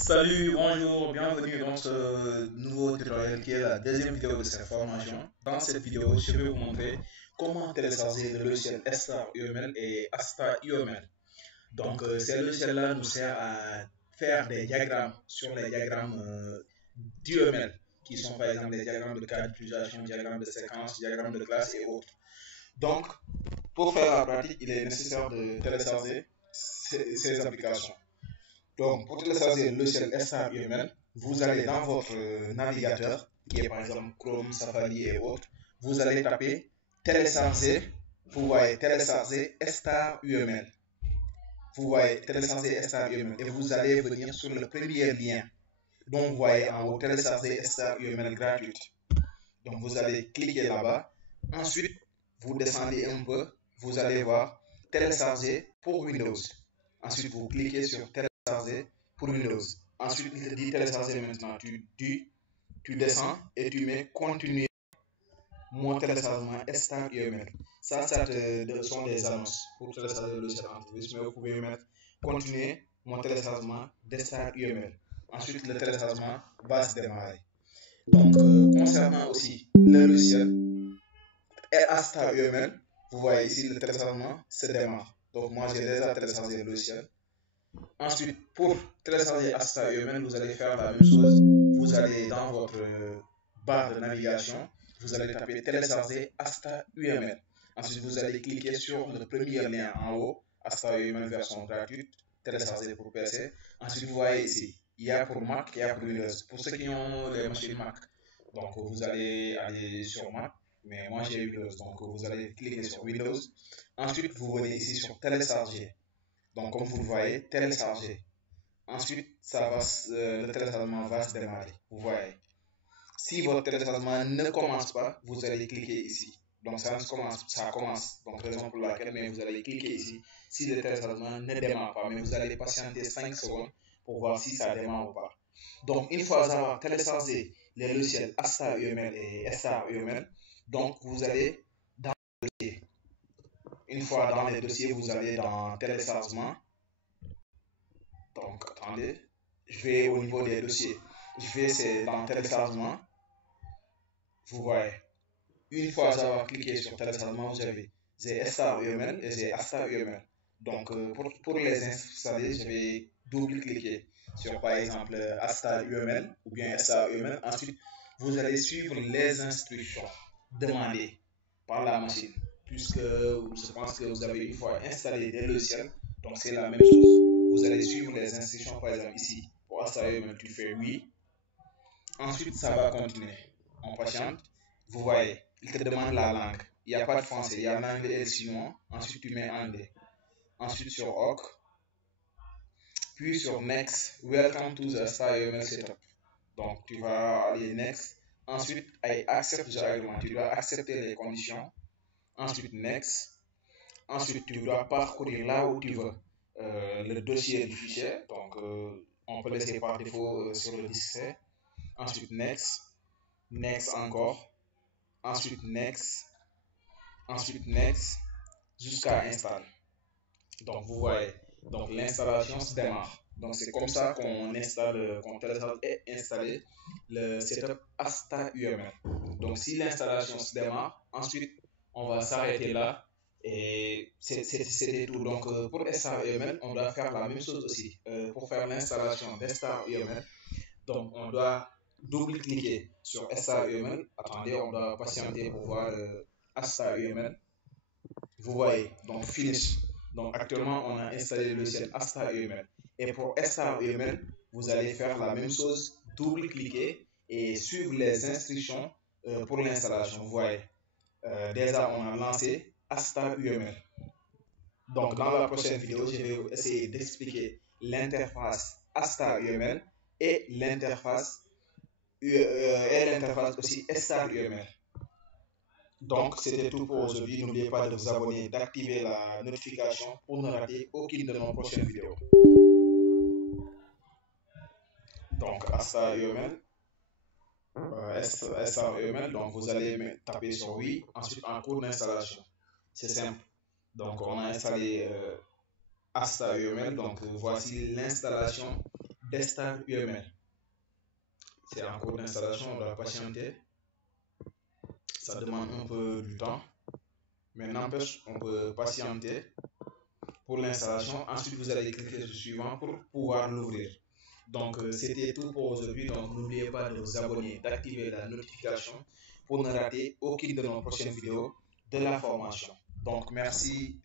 Salut, bonjour, bienvenue dans ce nouveau tutoriel qui est la deuxième vidéo de cette formation. Dans cette vidéo, je vais vous montrer comment télécharger le logiciel Star UML et Asta UML. Donc, ces logiciels-là nous servent à faire des diagrammes sur les diagrammes d'UML, qui sont par exemple des diagrammes de cas d'utilisation, diagrammes de séquence, diagrammes de classe et autres. Donc, pour faire la pratique, il est nécessaire de télécharger ces applications. Donc, pour télécharger le logiciel StarUML, vous allez dans votre navigateur, qui est par exemple Chrome, Safari et autres, vous allez taper télécharger, vous voyez télécharger StarUML. Vous voyez télécharger StarUML et vous allez venir sur le premier lien. Donc, vous voyez en haut télécharger StarUML gratuite. Donc, vous allez cliquer là-bas. Ensuite, vous descendez un peu, vous allez voir télécharger pour Windows. Ensuite, vous cliquez sur télécharger pour Windows. Ensuite, il te dit télécharger maintenant. Tu descends et tu mets continuer mon téléchargement StarUML. Ça sont des annonces pour télécharger le logiciel antivirus, mais vous pouvez mettre continuer mon téléchargement StarUML. Ensuite, le téléchargement va se démarrer. Donc, concernant aussi le logiciel StarUML, vous voyez ici le téléchargement se démarre. Donc, moi, j'ai déjà téléchargé le logiciel. Ensuite, pour télécharger StarUML, vous allez faire la même chose. Vous allez dans votre barre de navigation, vous allez taper télécharger StarUML. Ensuite, vous allez cliquer sur le premier lien en haut, StarUML version gratuite, télécharger pour PC. Ensuite, vous voyez ici, il y a pour Mac, il y a pour Windows. Pour ceux qui ont les machines Mac, donc vous allez aller sur Mac, mais moi j'ai Windows, donc vous allez cliquer sur Windows. Ensuite, vous venez ici sur télécharger. Donc, comme vous le voyez, télécharger. Ensuite, le téléchargement va se démarrer. Vous voyez. Si votre téléchargement ne commence pas, vous allez cliquer ici. Donc, ça commence. Donc, raison pour laquelle vous allez cliquer ici. Si le téléchargement ne démarre pas, mais vous allez patienter 5 secondes pour voir si ça démarre ou pas. Donc, une fois avoir téléchargé les logiciels StarUML et StarUML, donc vous allez dans le dossier. Une fois dans les dossiers, vous allez dans téléchargement. Donc, attendez, je vais au niveau des dossiers. Je vais dans téléchargement. Vous voyez, une fois avoir cliqué sur téléchargement, vous avez StarUML et StarUML. Donc, pour les installer, je vais double-cliquer sur par exemple StarUML ou bien StarUML. Ensuite, vous allez suivre les instructions demandées par la machine. Puisque je pense que vous avez une fois installé des logiciels, donc c'est la même chose. Vous allez suivre les instructions, par exemple ici, pour StarUML, tu fais oui. Ensuite, ça va continuer. On patiente. Vous voyez, il te demande la langue. Il n'y a pas de français, il y a l'anglais et le chinois. Ensuite, tu mets anglais. Ensuite, sur OK. Puis sur Next. Welcome to the StarUML setup. Donc, tu vas aller Next. Ensuite, accept the agreement. Tu dois accepter les conditions. Ensuite, Next. Ensuite, tu dois parcourir là où tu veux le dossier du fichier. Donc, on peut laisser par défaut sur le disque C. Ensuite, Next. Next encore. Ensuite, Next. Ensuite, Next. Jusqu'à installer. Donc, vous voyez. Donc, l'installation se démarre. Donc, c'est comme ça qu'on installe, qu'on télécharge et installe le setup StarUML. Donc, si l'installation se démarre, ensuite, on va s'arrêter là. Et c'était tout. Donc, pour StarUML, on doit faire la même chose aussi. Pour faire l'installation d'StarUML, donc on doit double-cliquer sur StarUML. Attendez, on doit patienter pour voir StarUML. Vous voyez, donc finish. Donc, actuellement, on a installé le logiciel StarUML. Et pour StarUML, vous allez faire la même chose, double-cliquer et suivre les instructions pour l'installation. Vous voyez, déjà, on a lancé StarUML. Donc, dans la prochaine vidéo, je vais essayer d'expliquer l'interface StarUML et l'interface aussi StarUML. Donc, c'était tout pour aujourd'hui. N'oubliez pas de vous abonner, d'activer la notification pour ne rater aucune de nos prochaines vidéos. Donc, StarUML. StarUML, donc vous allez taper sur oui, ensuite en cours d'installation. C'est simple. Donc, on a installé StarUML, donc voici l'installation d'Star UML. C'est en cours d'installation, on doit patienter. Ça demande un peu du temps, mais n'empêche, on peut patienter pour l'installation. Ensuite, vous allez cliquer sur suivant pour pouvoir l'ouvrir. Donc, c'était tout pour aujourd'hui. Donc, n'oubliez pas de vous abonner, d'activer la notification pour ne rater aucune de nos prochaines vidéos de la formation. Donc, merci